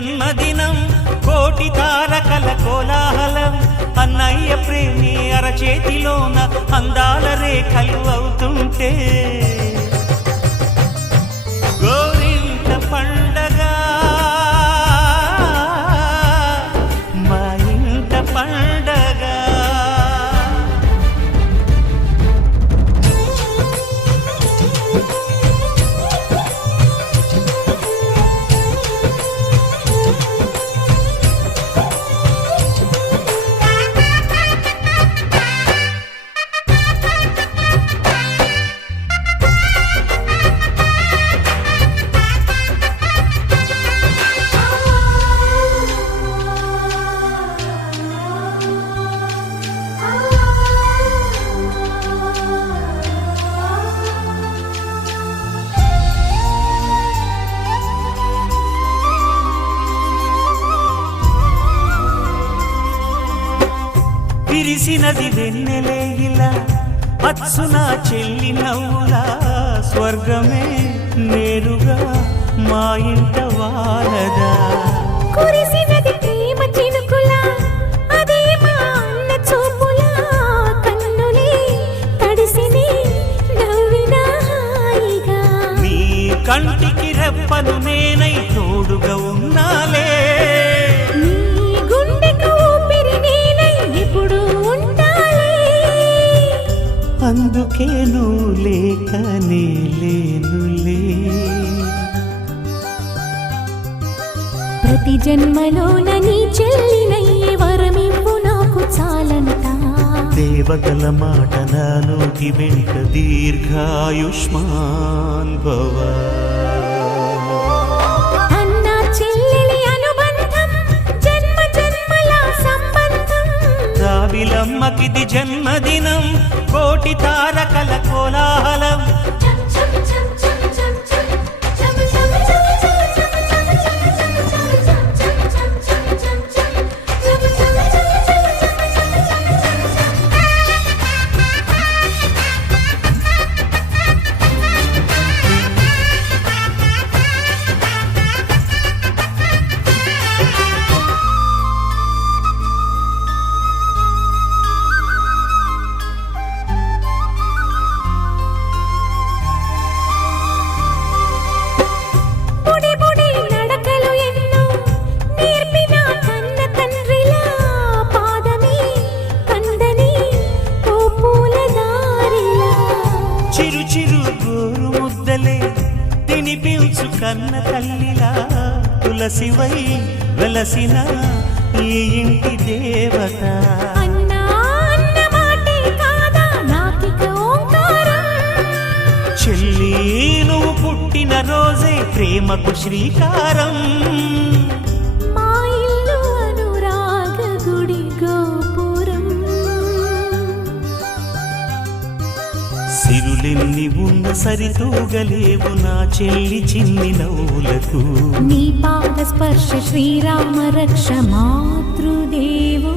జన్మదినం కోటి తారకల కోలాహలం అన్నయ్య ప్రేమి అరచేతిలోన అందాల రేఖలు అవుతుంటే గోరింట పండగ మా ఇంట పండగ. విరిసినది వెన్నెలే ఇలా అచ్చున చెల్లి నవ్వులా స్వర్గమే నేరుగా మా ఇంట వాలదా. కురిసినది ప్రేమ చినుకులా అదే మా అన్న చూపులా కన్నులే తడిసిని నవ్వినా హాయిగా. నీ కంటికి రెప్పను నేనై తోడుగా ఉన్నాలే, అందుకే నువ్వు లేకనే లేనులే. ప్రతి జన్మలోన నీ చెల్లినయ్యే వరమివ్వు నాకు చాలంట. దేవతల మాట నా నోటి వెంట దీర్ఘాయుష్మాన్ భవ. అన్న చెల్లెలి అనుబంధం జన్మ జన్మల సంబంధం. రావిలమ్మకిది జన్మదినం కోటి తారకల కోలాహలం. చిరు చిరు గోరు ముద్దలే తినిపించు కన్న తల్లిలా తులసివై వెలసిన ఈ ఇంటి దేవత. చెల్లి నువ్వు పుట్టిన రోజే ప్రేమకు శ్రీకారం. సిరులెన్ని ఉన్న సరితూగలేవు నా చెల్లి చిన్ని నవ్వులకు. నీ పాద స్పర్శ శ్రీరామ రక్ష మాతృదేవో